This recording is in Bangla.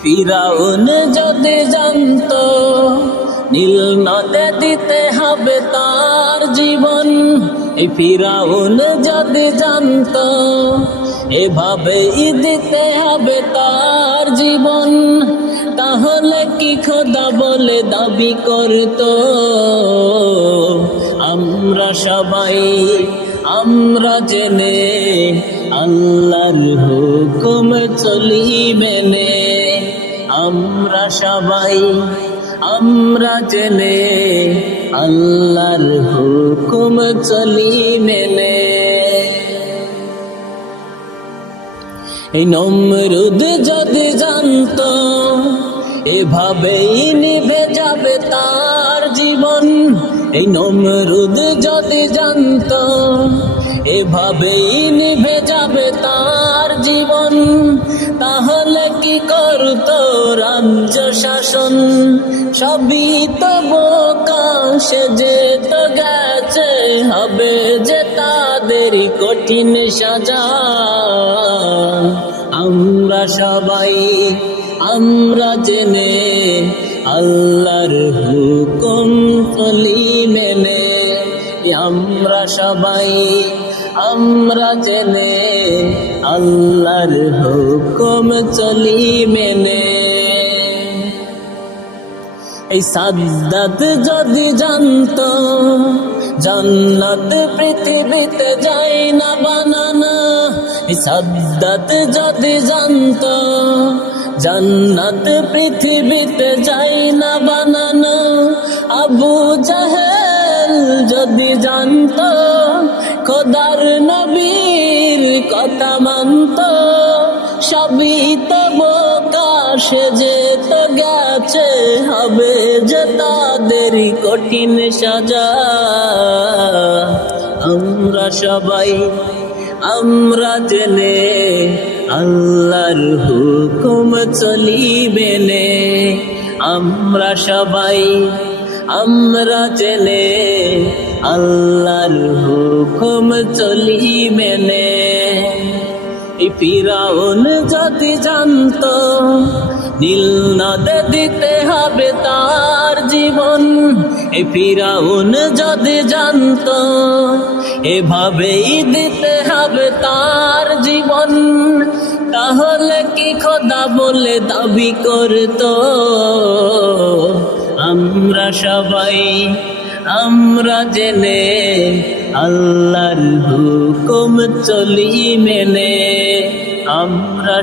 ফিরাউন যদি জানতো নীল নদে দিতে হবে তার জীবন, এই ফিরাউন যদি জানতো এভাবেই দিতে হবে তার জীবন, তাহলে কি খোদা বলে দাবি করতো? আমরা জেনে আল্লাহর হুকুম চলি মেনে, আমরা জেনে আল্লাহর হুকুম চলি মেনে। এই নমরুদ যদি জানতো এভাবেই নিভে যাবে তার জীবন, এই নমরুদ যদি জানতো এভাবেই নিভে যাবে তার জীবন, তাহলে কি করতো রাজ্য শাসন? সবই তো বোকা সেজে তো গেছে, হবে যে তাদের কঠিন সাজা। আমরা জেনে আল্লাহর হুকুম চলি মেনে, আমরা জেনে আল্লাহর হুকুম চলি মেনে। এই সাদ্দাত যদি জানতো জান্নাত পৃথিবীতে যায় না বানানো, এই সাদ্দাত যদি জানতো জান্নাত পৃথিবীতে যায় না বানানো, আবু জাহেল যদি জানতো খোদার নবীর কথা মানতো, সবই তো বোকা সেজে তো গেছে, হবে যে তাদের কঠিন সাজা। আমরা জেনে আল্লাহর হুকুম চলি মেনে, আমরা জেনে আল্লাহর হুকুম চলি মেনে। এই ফিরাউন যদি জানতো নীল নদে দিতে হবে তার জীবন, এই ফিরাউন যদি জানতো এভাবেই দিতে হবে তার জীবন, তাহলে কি খোদা বলে দাবি করতো? আমরা জেনে আল্লাহর হুকুম চলি মেনে, আমরা